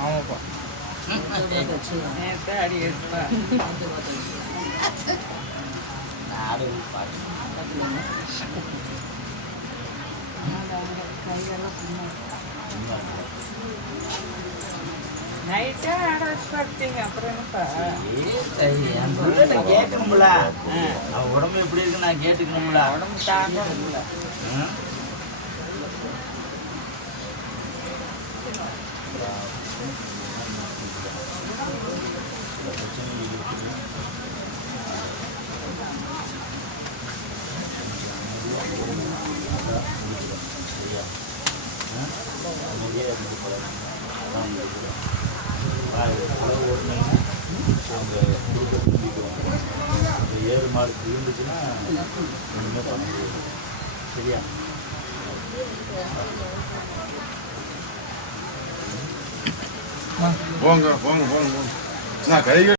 ஆமாப்பா நைட்டே ஆட வச்சு அப்புறம் என்னப்பா நான் கேட்கணும்ல உடம்பு எப்படி இருக்கு நான் கேட்டுக்கணும்ல உடம்பு தாங்க ஏழு மாடு இருந்துச்சுன்னா ஒன்றுமே பண்ண முடியாது சரியா? போங்க போங்க போங்க போங்க. நான் கை